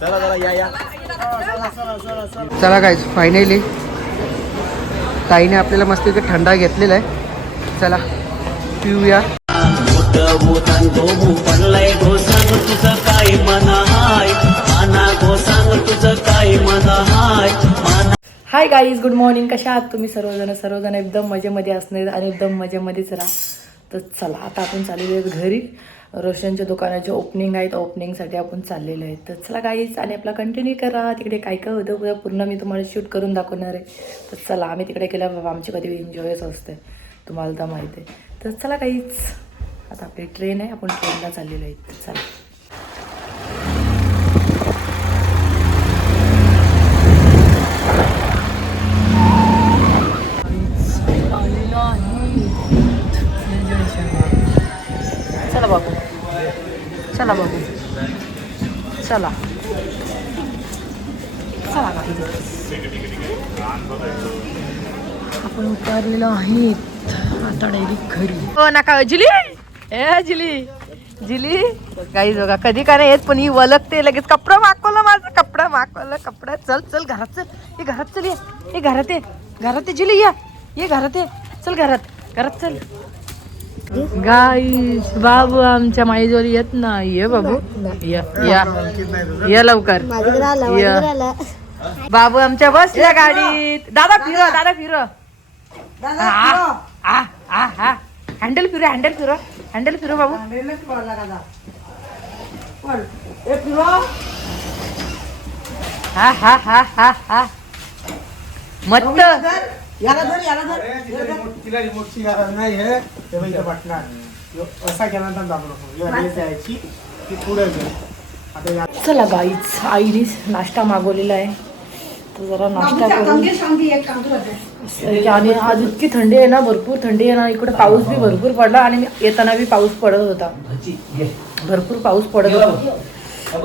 चला चला या या चला काय फायनली ताईने आपल्याला मस्त इथे थंडा घेतलेला आहे. चला पिऊया. हाय गाईज गुड मॉर्निंग कशा आहात तुम्ही? सर्वजण सर्वजण एकदम मजेमध्ये असणार आणि एकदम मजेमध्येच राहा. तर चला आता आपण चाललेलो आहे घरी. रोशनच्या दुकानाचे ओपनिंग आहेत. ओपनिंगसाठी आपण चाललेलो आहे. तर चला काहीच आणि आपला कंटिन्यू करा. तिकडे काय काय होतं उद्या पूर्ण मी तुम्हाला शूट करून दाखवणार आहे. तर चला आम्ही तिकडे केल्या बाबा आमची कधी एन्जॉयच असते तुम्हाला तर माहिती आहे. तर चला काहीच आता आपली ट्रेन आहे. आपण ट्रेनला चाललेलो आहे. चला. चला. चला आपण उतरलेलो आहेत. आता डायरेक्ट घरी. हो नका. जिली! ए जिली. जिली. काही बघा कधी का नाही येत पण ही वलकते. लगेच कपडा मागवलं माझं. कपडा मागवलं कपडा. चल चल घरात चल. हे घरात चल ये. ये घरात ये. घरात ये जिली या. ये घरात ये. चल घरात. घरात चल. गाईस बाबू आमच्या माईजवळ येत नाही ये बाबू. या या. या लवकर. या. बाबू आमच्या बसल्या गाडीत. दादा फिरो दादा. फिरो. हँडल फिरो. हँडल फिरो हँडल फिरो. बाबू. हा हा हा हा हा. मस्त. तिला रिमोटची गरज नाही आहे. तेव्हा इथं बटणार. असा केल्यानंतर दाबू नको या रेस यायची. ती पुढे जाईल आता या चला गाईच आईने नाश्ता मागवलेला आहे. तर जरा नाश्ता करून आणि आज इतकी थंडी आहे ना भरपूर थंडी आहे ना इकडे पाऊस बी भरपूर पडला आणि मी येताना बी पाऊस पडत होता. भरपूर पाऊस पडत होता.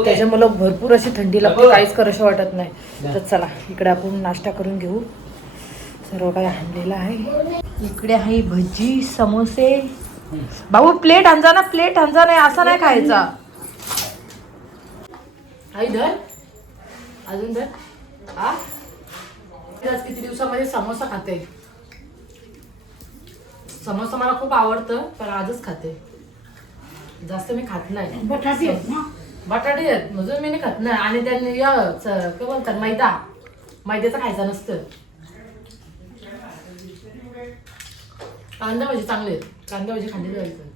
त्याच्यामुळं भरपूर अशी थंडी लागते काहीच करावं वाटत नाही. तर चला इकडे आपण नाश्ता करून घेऊ. सर्व काही आणलेलं आहे. इकडे आहे भजी समोसे. बाबू प्लेट आणजा ना प्लेट आणजा नाही असा नाही खायचा. आई धर. अजून धर. आ? आज किती दिवसामध्ये समोसा खाते? समोसा मला खूप आवडतं पण आजच खाते. जास्त मी खात नाही. बटाटे बटाटे आहेत. म्हणजे मी नाही खात नाही आणि त्यांनी काय बोलतात मैदा. मैद्याचं खायचं नसतं. कांदा भाजी चांगले आहेत. कांदा भाजी खाल्ली जायचं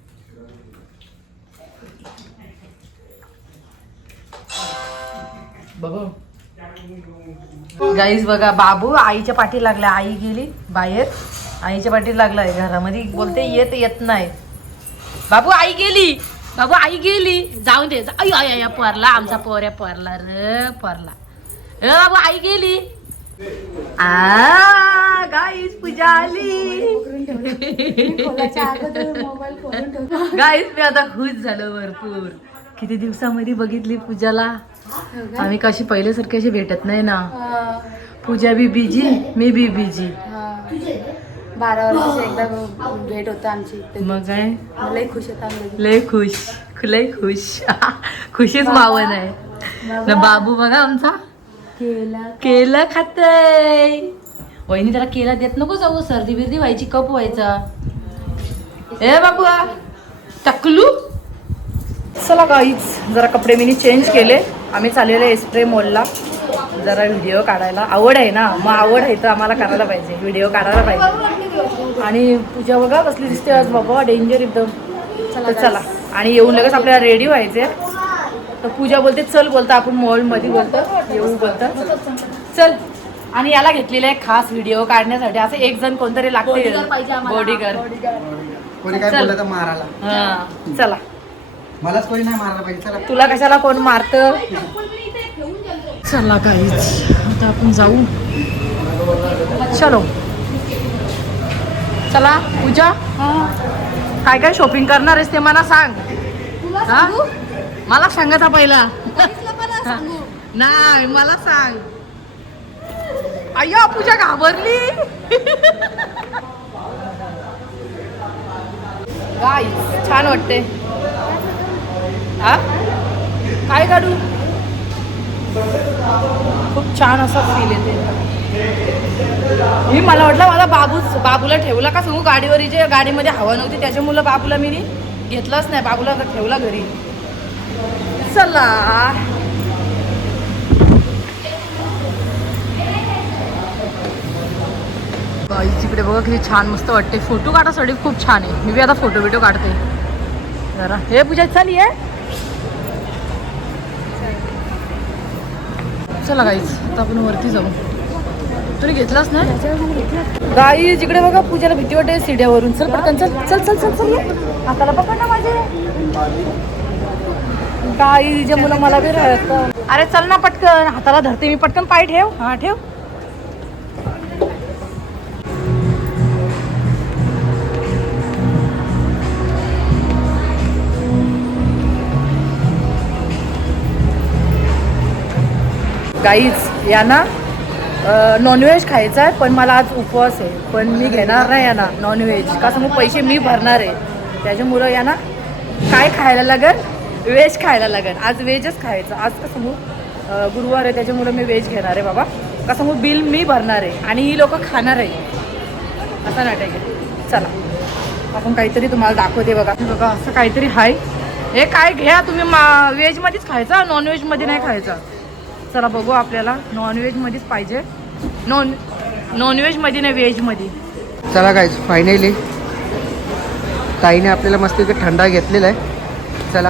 बघ. गाईज बघा बाबू आईच्या पाठी लागला. आई गेली बाहेर. आईच्या पाठी लागलाय घरामध्ये. बोलते येत येत नाही. बाबू आई गेली. बाबू आई गेली. जाऊन दे. आई आई परला. आमचा पोऱ्या परला र परला. बाबू आई गेली. आ गाईस पूजा आली गाईस मी आता खुश झालो भरपूर. किती दिवसामध्ये बघितली पूजाला? आम्ही कशी पहिल्यासारखी अशी भेटत नाही ना. पूजा be busy me be busy बारा वर्षाची एकदा भेट होतं आमची. मग काय? लई खुश होता लय खुश. लय खुश. खुशीच मावन आहे. ना बाबू बघा आमचा. केला केला खातय. वहिनी त्याला केला देत नको जाऊ सर्दी बिर्दी व्हायची कप व्हायचा. ए बाबू टकलू. चला काहीच जरा कपडे मी चेंज केले. आम्ही चाललेले एस्प्रे मॉलला जरा व्हिडिओ काढायला. आवड आहे ना? मग आवड आहे तर आम्हाला करायला पाहिजे. व्हिडिओ काढायला पाहिजे. आणि पूजा बघा कसली दिसते आज बाबा. डेंजर एकदम. चला आणि येऊन लगेच आपल्याला रेडी व्हायचे तर पूजा बोलते चल बोलता आपण मॉलमध्ये बोलतो. येऊ बोलता. चल. आणि याला घेतलेला आहे खास व्हिडिओ काढण्यासाठी. असं एक जण कोणतरी लागते बॉडीगार्ड कोणी काय चल. बोललं तर मारायला. हा. चला. मलाच कोणी नाही मारायला पाहिजे. चला. तुला कशाला कोण मारत? चला काहीच आता आपण जाऊ. चलो. चला पूजा. काय काय शॉपिंग करणार आहेस ते मला सांग. हा? मला सांगायचा पहिला. नाही मला सांग. अय्या पूजा घाबरली. गाईस छान वाटते हा? काय काढू? खूप छान असा फील येते मी मला वाटलं मला बाबूच बाबूला ठेवला का सांगू? गाडीवर जे गाडीमध्ये हवा नव्हती त्याच्यामुळं बाबूला मी घेतलंच नाही. बाबूला ठेवला घरी. चला. इकडे बघा किती छान मस्त वाटते फोटो काढासाठी खूप छान आहे. मी बी आता फोटो बिटो काढते. जरा. हे पूजा चाली आहे. चला गाईच आता आपण वरती जाऊ. तुम्ही घेतलास ना? गाई जिकडे बघा पूजाला भीती वाटते सिड्यावरून चल पटकन चल चल चल चल चल ये. हाताला पकड ना माझे काही जे मुलं मला बी अरे चल ना पटकन हाताला धरते मी पटकन पाय ठेव. हा ठेव. गाईज यांना नॉनव्हेज खायचं आहे पण मला आज उपवास आहे. पण मी घेणार नाही यांना नॉनव्हेज का मग पैसे मी भरणार आहे. त्याच्यामुळं यांना काय खायला लागेल? व्हेज खायला लागेल. आज व्हेजच खायचं. आज कसं मग गुरुवार आहे त्याच्यामुळं मी व्हेज घेणार आहे बाबा. कसं मग बिल मी भरणार आहे आणि ही लोक खाणार आहे. असं नाटक आहे चला. आपण काहीतरी तुम्हाला दाखवते बघा. बघा असं काहीतरी हाय. हे काय घ्या तुम्ही मा व्हेजमध्येच खायचा नॉनव्हेजमध्ये नाही खायचा. चला बघू आपल्याला. नॉनव्हेजमध्येच पाहिजे. नॉन नॉनव्हेजमध्ये नाही व्हेजमध्ये चला काय फायनली ताईने आपल्याला मस्त इथे थंडा घेतलेला आहे. चला.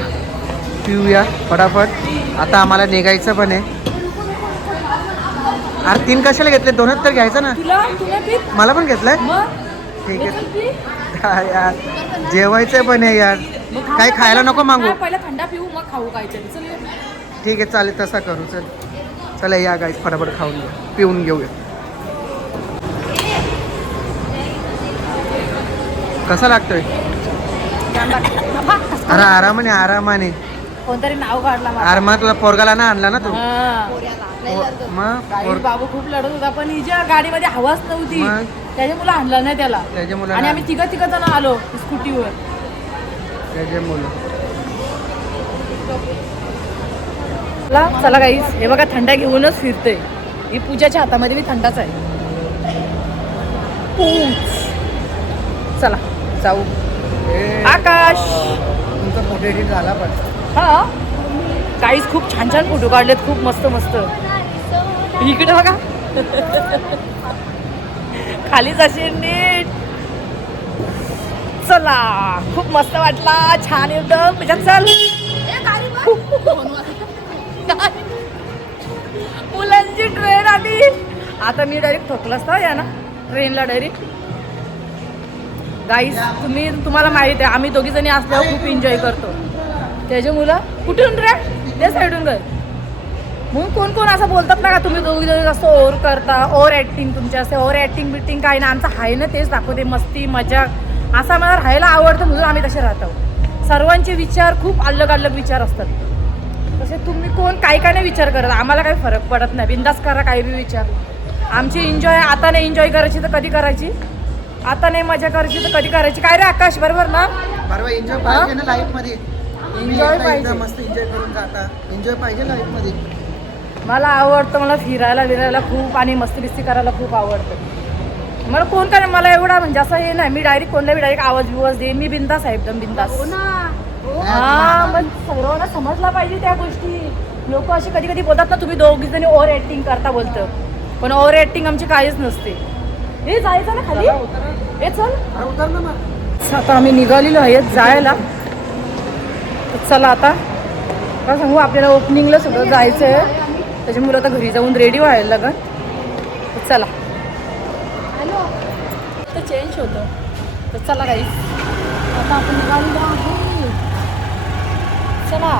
पिऊया फटाफट. आता आम्हाला निघायचं पण आहे. अरे तीन कशाला घेतले? दोनच तर घ्यायचं ना. मला पण घेतलंय? ठीक आहे. यार जेवायचं पण आहे यार. काही खायला नको मागू. थंडा पिऊ मग खाऊ काहीतरी. चल ये. ठीक आहे चालेल तसा करू. चल. चला या गाईस फटाफट खाऊन घेऊ. पिऊन घेऊया. कसा लागतोय? अरे आरामाने आरामाने. कोणतरी नाव काढला मला आरामात तुला पोरगाला ना आणला ना तू? हा. पो- मग गाडी पोर- बाबू खूप लढत होता पण हिच्या गाडीमध्ये हवाच नव्हती मग? त्याच्यामुळे आणलं नाही त्याला. त्याच्या मुलाला आणि आम्ही तिघं तिघं जण आलो स्कूटीवर. त्याचे मुलं. चला चला गाईस हे बघा थंडा घेऊनच फिरते ही पूजाच्या हातामध्ये बी थंडाच आहे. पूज. चला जाऊ. आकाश. तुमचा फोटो एडिट झाला पण. हा. काहीच खूप छान छान फोटो काढलेत खूप मस्त मस्त. इकडे बघा. खालीच असे नीट. चला खूप मस्त वाटला. छान एकदम. त्याच्यात चल. मुलांची ट्रेन आली. आता मी डायरेक्ट ठोकला असता या ना ट्रेनला डायरेक्ट गाईस तुम्ही तुम्हाला माहीत आहे आम्ही दोघी जणी असल्यावर खूप एन्जॉय करतो. त्याचे मुलं कुठून रे? त्या साईडून गर म्हणून कोण कोण असं बोलतात ना का तुम्ही दोघी जणी जास्त ओव्हर करता ओव्हर ॲक्टिंग तुमच्या असते ओव्हर ॲक्टिंग बिटिंग काय ना आमचं आहे ना तेच दाखवते मस्ती मजा. असं आम्हाला राहायला आवडतं म्हणून आम्ही तसे राहतो. सर्वांचे विचार खूप अलग अलग विचार असतात. तसे तुम्ही कोण काय काय नाही विचार करत आम्हाला काही फरक पडत नाही बिंदास करा काही बी विचार. आमची एन्जॉय आता नाही एन्जॉय करायची तर कधी करायची? आता नाही मजा करायची तर कधी करायची? काय रे आकाश बरोबर ना? बरोबर एन्जॉय पाहिजे एकदा पाहिजे. मस्त एन्जॉय करून जाता. एन्जॉय पाहिजे लाईफमध्ये. मला आवडतं मला फिरायला बिरायला खूप आणि मस्ती बिस्ती करायला खूप आवडतं. मला कोण काय मला एवढा म्हणजे असं हे नाही. मी डायरेक्ट कोणला बी डायरेक्ट आवाज बिवाज दे. मी बिंदास आहे एकदम बिंदास. हा मग सर्वांना समजला पाहिजे त्या गोष्टी. लोक असे कधी कधी बोलतात ना तुम्ही दोघी जणी ओव्हर ऍक्टिंग करता बोलतं. पण ओव्हर ऍक्टिंग आमची काहीच नसते. हे जायचं ना खाली? हे चल. अरे उतर ना मग. आता आम्ही निघालेलो आहेत जायला. चला आता. काय सांगू आपल्याला ओपनिंगला सगळं जायचं आहे त्याच्यामुळे आता घरी जाऊन रेडी व्हायला लागन. तर चला. तर चेंज होतं. तर चला काही आता आपण निघालेलो आहोत चला.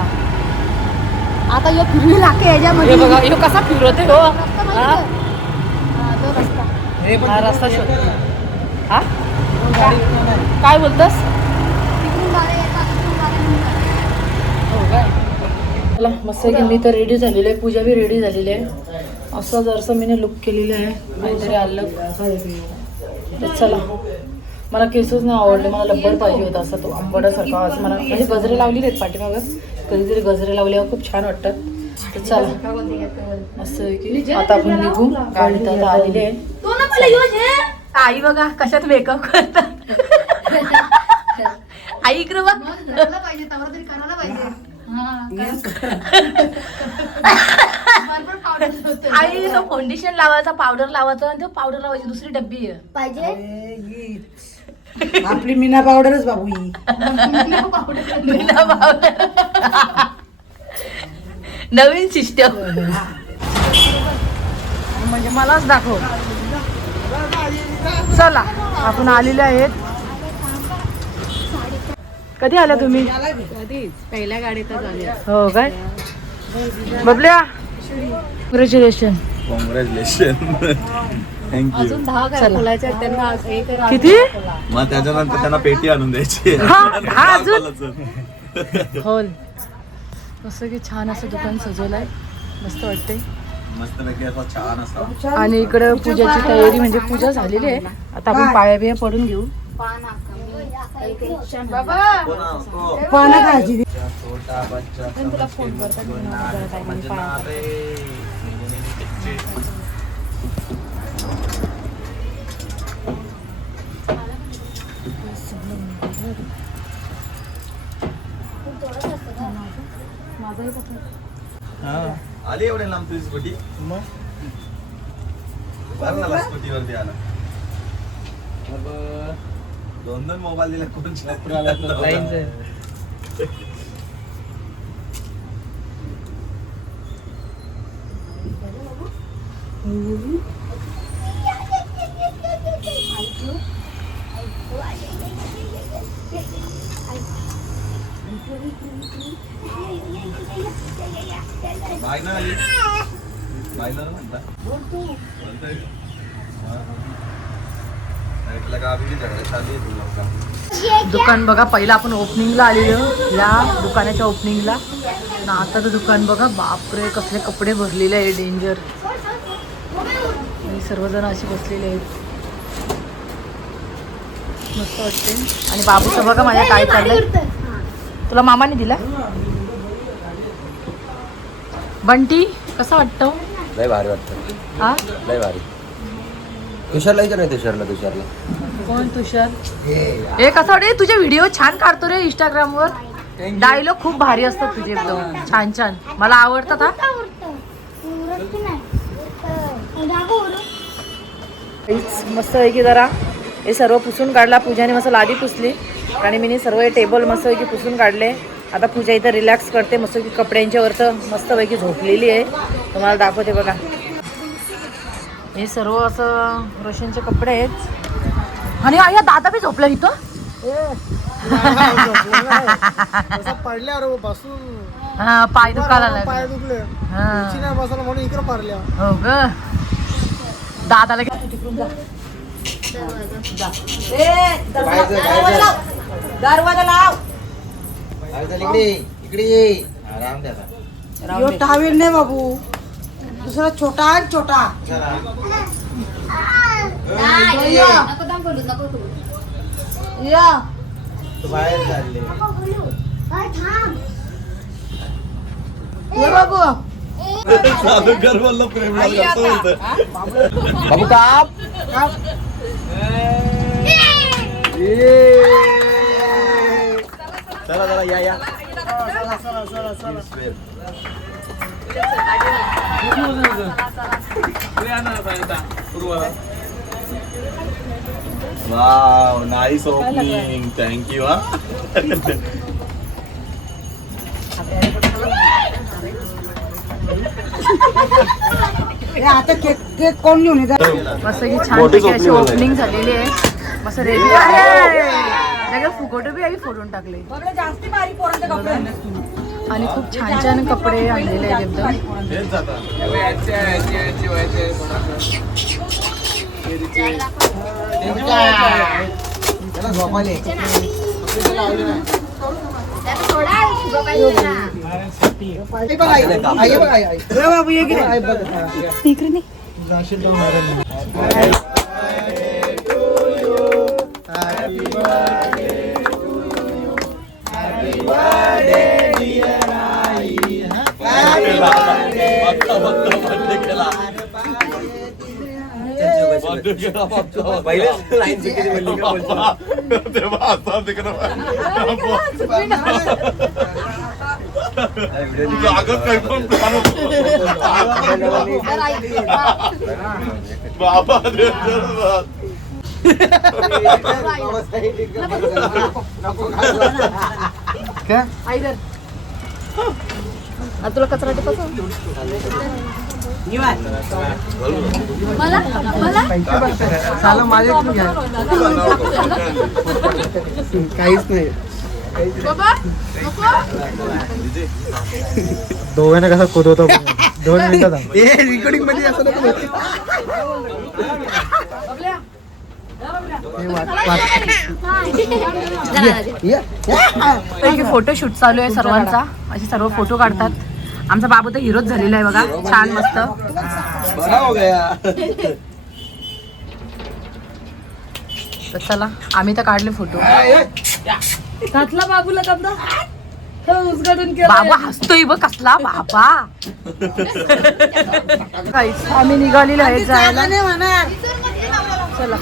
आता यो फिरवी लागते हे याच्यामध्ये बघा हे कसा फिरवते हो. हा? हा, तो रस्ता. हे पण हा रस्ता शोध. हा. काय बोलतस तिकडून गाड्या येतात, तिकडून गाड्या निघतात. हो चला मस्त की मी तर रेडी झालेली आहे. पूजा बी रेडी झालेली आहे. असं जरसं मी लुक केलेलं आहे. काहीतरी अलग तर चला. मला केसच नाही आवडले. मला लब्बर पाहिजे होता असा तो आंबडासारखा. असं मला म्हणजे गजरे लावलेले आहेत पाठीमागं. कधीतरी गजरे लावल्यावर खूप छान वाटतात. तर चला. मस्त आहे की आता आपण निघू. गाडी तर आलेली आहे. आई बघा कशात मेकअप करतात. आई इकडे बघ. पाहिजे तेवढं तरी करायला पाहिजे. आई तो फाउंडेशन लावायचा पावडर लावायचा आणि तो पावडर लावायची दुसरी डब्बी आहे. पाहिजे? आपली मीना पावडरच बाबू ही. बिना पावडर नवीन सिस्टम. म्हणजे मलाच दाखव. चला आपण आलेले आहेत. कधी आल्या तुम्ही? पहिल्या गाडीतच आले हो काय? बबल्या? कॉंग्रॅच्युलेशन कॉंग्रॅच्युलेशन थँक्यू अजून दहा काय चला. बोलायचे आहेत त्यांना एक राग किती? मग त्याच्यानंतर त्यांना पेटी आणून द्यायची. हा, हा, अजून? मस्त की छान असं दुकान सजवलंय. मस्त वाटते मस्तपैकी असा छान असा. आणि इकडे पूजाची तयारी म्हणजे पूजा झालेली आहे. आता आपण पाया बिया पडून घेऊ. पाना खायची छोटा बच्चा तुला फोन आली एवढे लांब तुझी स्कूटी? मग? स्कूटीवरती आला. दोन दोन मोबाईल दिले कोण बाय ना बाय ना म्हणता बोलतोय हा. ऐकलं का अभि झगडा चालू आहे तुला का दुकान बघा पहिला आपण ओपनिंगला आलेलो. या दुकानाच्या ओपनिंगला आणि आता तर दुकान बघा बापरे कसले कपडे भरलेले आहे डेंजर आणि सर्वजण असे बसलेले आहेत. मस्त वाटते आणि बाबूचं बघा माझ्या काय चाललंय. तुला मामाने दिला? बंटी कसं वाटतं? लय भारी वाटतं. हा? लय भारी. तुषारला विचार नाही तुषारला? तुषारला. कोण तुषार? हे. कसं वाटते तुझे व्हिडिओ छान काढतो रे इंस्टाग्राम वर डायलॉग खूप भारी असतात तुझे एकदम. छान छान. मला आवडतात हा. काहीच मस्त आहे की जरा. हे सर्व पुसून काढला. पूजाने मस्त लादी पुसली. आणि मी सर्व हे टेबल मस्त की पुसून काढले. आता पूजा इथं रिलॅक्स करते. मस्त की कपड्यांच्या वरतं मस्तपैकी झोपलेली आहे. तुम्हाला दाखवते बघा. हे सर्व असं रोशनचे कपडे आहेत. आणि या दादा बी झोपला इथं? पडल्यावर बसून. हा पाय दुखायला पाय दुखले. हा. बसला म्हणून इकडे पडल्या. हो ग. दादाला तिकडून जा. दरवाजा लाव. इकडे इकडे आराम द्या यो टावेल नाही बाबू. दुसरा छोटा आहे छोटा। नको दाम बोलू नको बोलू या बाहेर चालले ये बाबू चालू कर बोललो प्रेम बाबू काप चला चला या या। वाव नाईस ओपनिंग थँक्यू हा आता केक केक कोण घेऊन येतात मस्त की छान अशी ओपनिंग झालेली आहे. मस्त रेडी आहे फुगोटे बी आई फोडून टाकले. जास्ती बारीक पोरांचे कपडे. आणि खूप छान छान कपडे आणलेले आहेत एकदम. जाता त्याला पहिले लाईन चुकीची बोलली का बोलतो? तेव्हा असा तिकडं अगं काही पण प्लॅन बाबा आता तुला कचरा टिपाचा मला? घ्या. काहीच नाही. दोघांना कसा कुदवतो? दोन मिनिटं ए रेकॉर्डिंगमध्ये असं नको बोलू. हे वाट- वाट- या, या. पैकी फोटो शूट चालू आहे सर्वांचा. असे सर्व फोटो काढतात. आमचा बाबू तर हिरोच झालेला आहे बघा. छान मस्त. हो तर चला आम्ही तर काढले फोटो. घातला बाबूला कपडा? बाबा हसतोय बघ कसला बाबा. आम्ही निघालेलो आहे जायला. चला.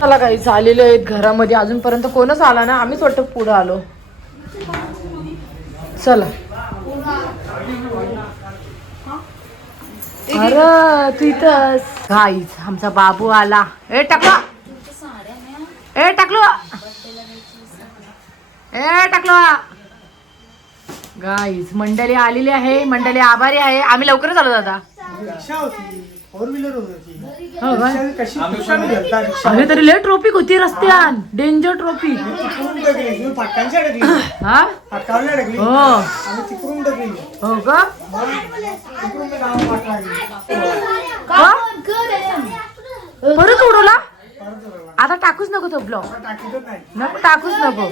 चला काही आलेलो आहेत घरामध्ये. अजूनपर्यंत कोणच आला ना आम्हीच वाटतं पुढं आलो. चला. अरे तू इथंच गाईच आमचा बाबू आला. ए टाकलो. ए टाकलो. ए टाकलो. गाईज मंडळी आलेली आहे. मंडळी आभारी आहे. आम्ही लवकरच आलो दादा. फोर व्हीलर होती हो का? कशी रिक्षा अरे तरी लय ट्रॉफिक होती रस्त्यान डेंजर ट्रॉफिक तिकडून डगली तुम्ही फाटकांची अडकली. हा? फाटकावल्या अडकली. हो. आम्ही तिकडून डगली हो का? तिकडून मी गावात पाठ लागली का? परत उडवला? आता टाकूच नको तो ब्लॉग नको टाकूच नको.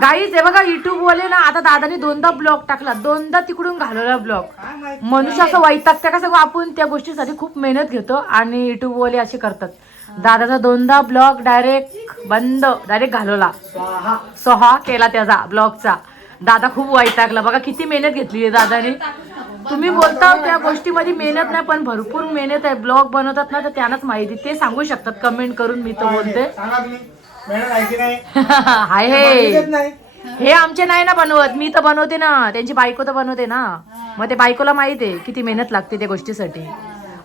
गाईच हे बघा युट्यूब वाले ना आता दादाने दोनदा ब्लॉग टाकला. दोनदा तिकडून घालवला ब्लॉग मनुष्य असं वैतागतं का सगळं आपण त्या गोष्टीसाठी खूप मेहनत घेतो आणि युट्यूब वाले असे करतात. दादाचा दोनदा ब्लॉग डायरेक्ट बंद डायरेक्ट घालवला. सहा. केला त्याचा ब्लॉगचा दादा खूप वैतागला. बघा किती मेहनत घेतली दादाने. तुम्ही बोलता त्या गोष्टीमध्ये मेहनत नाही पण भरपूर मेहनत आहे. ब्लॉग बनवतात ना तर त्यांनाच माहिती ते सांगू शकतात. कमेंट करून मी तर बोलते. हाय येत हे हे आमचे नाही ना बनवत. मी तर बनवते ना. त्यांची बायको तर बनवते ना. मग ते बायकोला माहीत आहे किती मेहनत लागते त्या गोष्टीसाठी.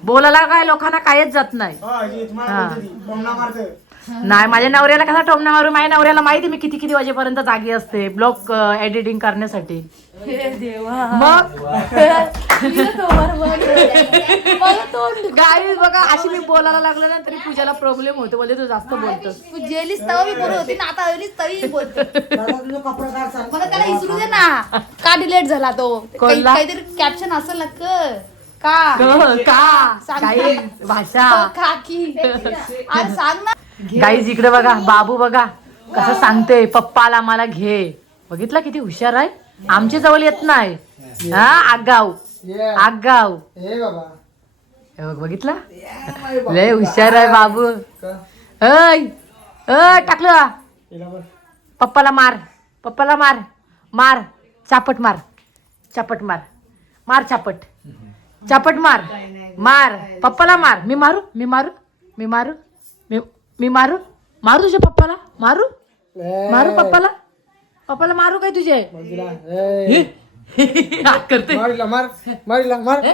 बोलायला काय लोकांना कायच जात नाही. बोलते नाही माझ्या नवऱ्याला कसा टोमणा मारू? माझ्या नवऱ्याला माहिती मी किती किती वाजेपर्यंत जागी असते ब्लॉग एडिटिंग करण्यासाठी. मग? बघा अशी मी बोलायला लागलं ना तरी पूजाला प्रॉब्लेम होतो. बोलते तू जास्त बोलतोस. तू जेलीस तवा मी बोलत होती ना आता जेलीस तरी बोलते मला त्याला इसरू दे ना. का डिलेट झाला तो? काही- कोणला? काहीतरी कॅप्शन असेल ना क? का क- काही. भाषा. का की? आज सांग ना. गाईज इकडे बघा बाबू बघा कसं सांगते पप्पाला मला घे. बघितलं किती हुशार आहे? आमच्या जवळ येत नाही. हा आगाव. आगाव. ए बाबा. हे बघ बघितलं? लय हुशार आहे बाबू. टाकलं. पप्पाला मार. पप्पाला मार. मार. चापट मार. चापट मार. मार चापट. चापट मार. मार. पप्पाला मार. मी मारू? मी मारू? मी मारू? मी मारू? मारू तुझ्या पप्पाला? मारू? मारू पप्पाला? पप्पाला मारू काय तुझे? हात करते. मार हिला, मार मार हिला, मार. ए,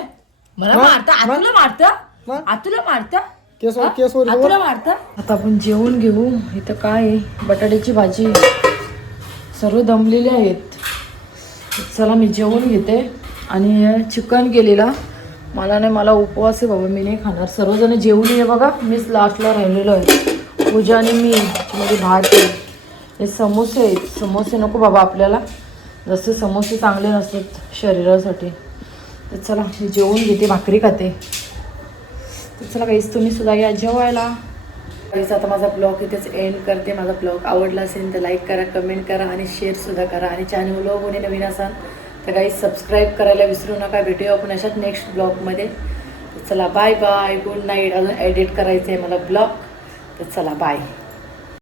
मला मारता? आतुला मारता? मार. आतुला मारता? केस वर केस वर आतुला मारता? आता आपण जेवण घेऊ. इथं काय आहे? बटाट्याची भाजी. सर्व दमलेले आहेत. चला मी जेवण घेते. आणि चिकन केलेला. मला नाही मला उपवास आहे बाबा. मी नाही खाणार. सर्वजण जेवली आहे बघा. मीच लास्टला राहिलेलो आहे. पूजा आणि मी त्याच्यामध्ये भात आहे हे समोसे आहेत. समोसे नको बाबा आपल्याला. जसे समोसे चांगले नसतात शरीरासाठी. तर चला मी जेवून घेते भाकरी खाते. तर चला काहीच तुम्ही सुद्धा या जेवायला. काहीच आता माझा ब्लॉग इथेच एंड करते. माझा ब्लॉग आवडला असेल तर लाईक करा कमेंट करा आणि शेअरसुद्धा करा. आणि चॅनल कोणी नवीन असाल तर काही सबस्क्राईब करायला विसरू नका. भेटूया आपण अशाच नेक्स्ट ब्लॉगमध्ये चला बाय बाय गुड नाईट अजून एडिट करायचं आहे मला ब्लॉग तर चला बाय